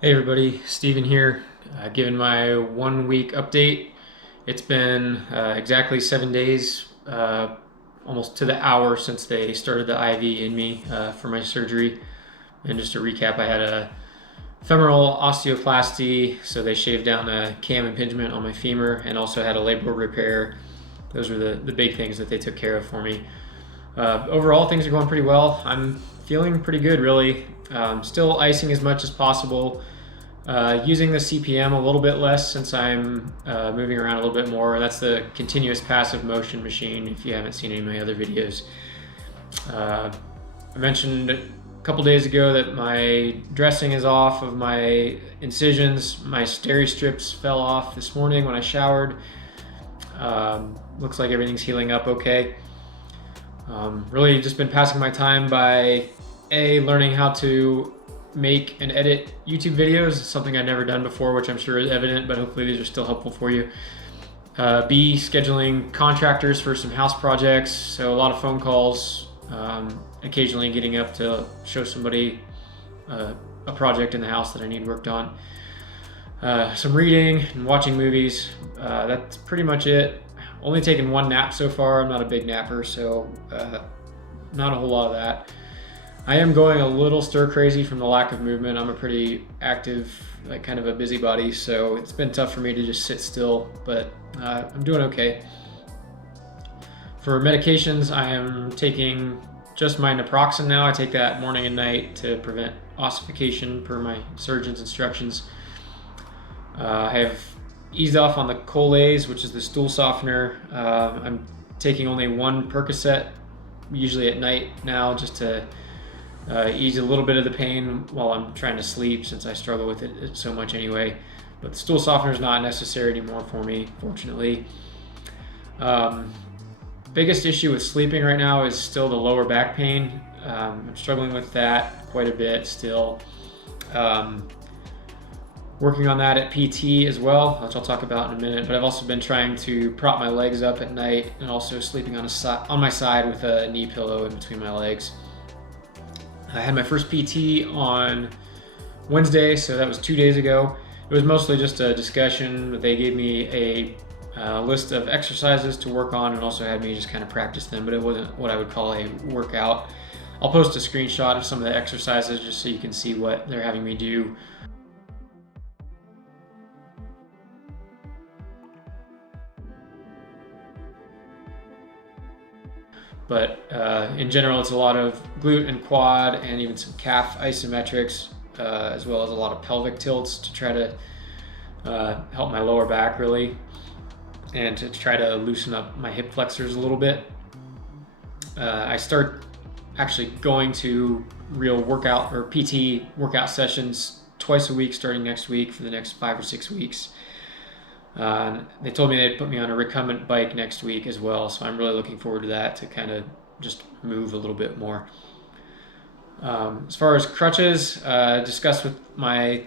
Hey everybody, Steven here, giving my 1 week update. It's been exactly 7 days, almost to the hour since they started the IV in me for my surgery. And just to recap, I had a femoral osteoplasty, so they shaved down a cam impingement on my femur, and also had a labral repair. Those were the big things that they took care of for me. Overall, things are going pretty well. I'm feeling pretty good, really. Still icing as much as possible. Using the CPM a little bit less since I'm moving around a little bit more. That's the continuous passive motion machine if you haven't seen any of my other videos. I mentioned a couple days ago that my dressing is off of my incisions. My steri strips fell off this morning when I showered. Looks like everything's healing up okay. Really just been passing my time by learning how to make and edit YouTube videos, something I've never done before, which I'm sure is evident, but hopefully these are still helpful for you. B, scheduling contractors for some house projects, so a lot of phone calls, occasionally getting up to show somebody a project in the house that I need worked on. Some reading and watching movies. That's pretty much it. Only taken one nap so far. I'm not a big napper, so not a whole lot of that. I am going a little stir crazy from the lack of movement. I'm a pretty active, like kind of a busybody, so it's been tough for me to just sit still, but I'm doing okay. For medications, I am taking just my naproxen now. I take that morning and night to prevent ossification per my surgeon's instructions. I have eased off on the Colaze, which is the stool softener. I'm taking only one Percocet, usually at night now, just to ease a little bit of the pain while I'm trying to sleep, since I struggle with it so much anyway. But the stool softener is not necessary anymore for me, fortunately. Biggest issue with sleeping right now is still the lower back pain. I'm struggling with that quite a bit still. Working on that at PT as well, which I'll talk about in a minute, but I've also been trying to prop my legs up at night and also sleeping on my side with a knee pillow in between my legs. I had my first PT on Wednesday, so that was 2 days ago. It was mostly just a discussion. They gave me a list of exercises to work on and also had me just kind of practice them, but it wasn't what I would call a workout. I'll post a screenshot of some of the exercises just so you can see what they're having me do. But in general, it's a lot of glute and quad and even some calf isometrics, as well as a lot of pelvic tilts to try to help my lower back really, and to try to loosen up my hip flexors a little bit. I start actually going to real workout or PT workout sessions twice a week starting next week for the next 5 or 6 weeks. They told me they'd put me on a recumbent bike next week as well, so I'm really looking forward to that, to kind of just move a little bit more. As far as crutches, discussed with my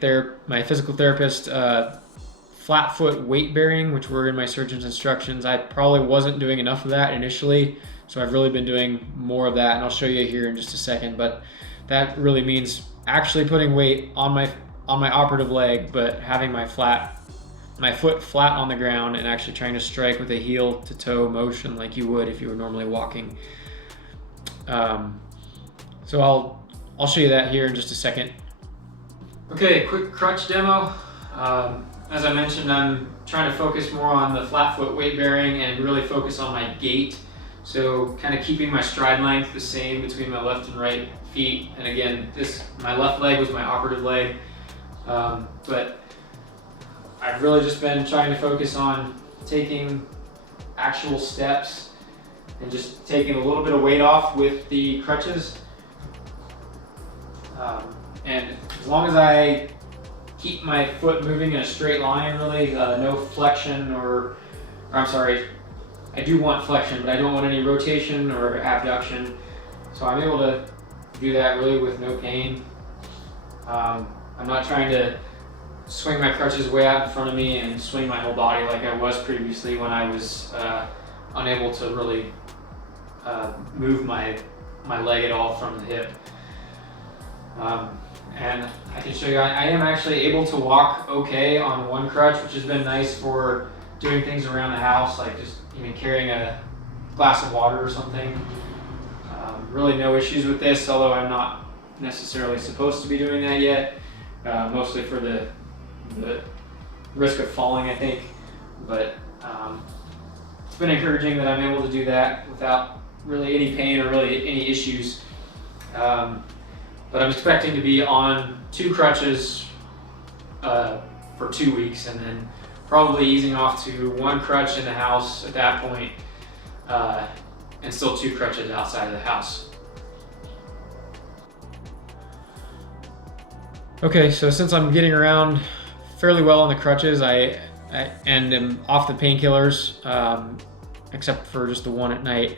physical therapist, flat foot weight bearing, which were in my surgeon's instructions. I probably wasn't doing enough of that initially, so I've really been doing more of that, and I'll show you here in just a second. But that really means actually putting weight on my operative leg, but having my foot flat on the ground and actually trying to strike with a heel to toe motion like you would if you were normally walking. So I'll show you that here in just a second. Okay, quick crutch demo. As I mentioned, I'm trying to focus more on the flat foot weight bearing and really focus on my gait. So kind of keeping my stride length the same between my left and right feet. And again, my left leg was my operative leg, but I've really just been trying to focus on taking actual steps and just taking a little bit of weight off with the crutches. And as long as I keep my foot moving in a straight line, really, no flexion or I'm sorry, I do want flexion, but I don't want any rotation or abduction. So I'm able to do that really with no pain. I'm not trying to swing my crutches way out in front of me and swing my whole body like I was previously when I was unable to really move my leg at all from the hip. And I can show you, I am actually able to walk okay on one crutch, which has been nice for doing things around the house, like just even carrying a glass of water or something. Really no issues with this, although I'm not necessarily supposed to be doing that yet, mostly for the risk of falling, I think. But it's been encouraging that I'm able to do that without really any pain or really any issues. But I'm expecting to be on 2 crutches for 2 weeks, and then probably easing off to 1 crutch in the house at that point, and still 2 crutches outside of the house. Okay, so since I'm getting around fairly well on the crutches, I am off the painkillers, except for just the one at night.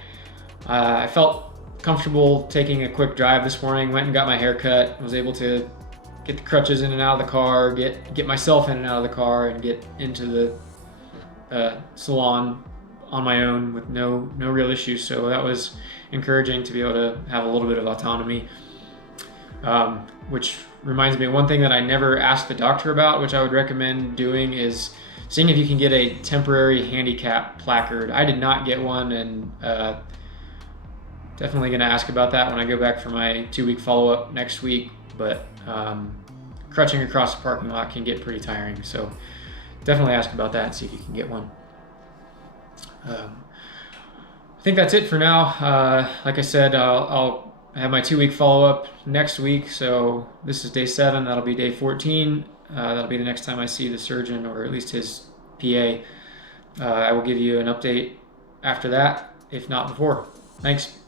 I felt comfortable taking a quick drive this morning, went and got my hair cut, was able to get the crutches in and out of the car, get myself in and out of the car, and get into the salon on my own with no real issues. So that was encouraging to be able to have a little bit of autonomy, which reminds me of one thing that I never asked the doctor about, which I would recommend doing, is seeing if you can get a temporary handicap placard. I did not get one, and definitely going to ask about that when I go back for my 2-week follow-up next week. But crutching across the parking lot can get pretty tiring, so definitely ask about that and see if you can get one. I think that's it for now. Like I said, I'll have my 2-week follow-up next week, so this is day 7, that'll be day 14. That'll be the next time I see the surgeon, or at least his PA. I will give you an update after that, if not before. Thanks.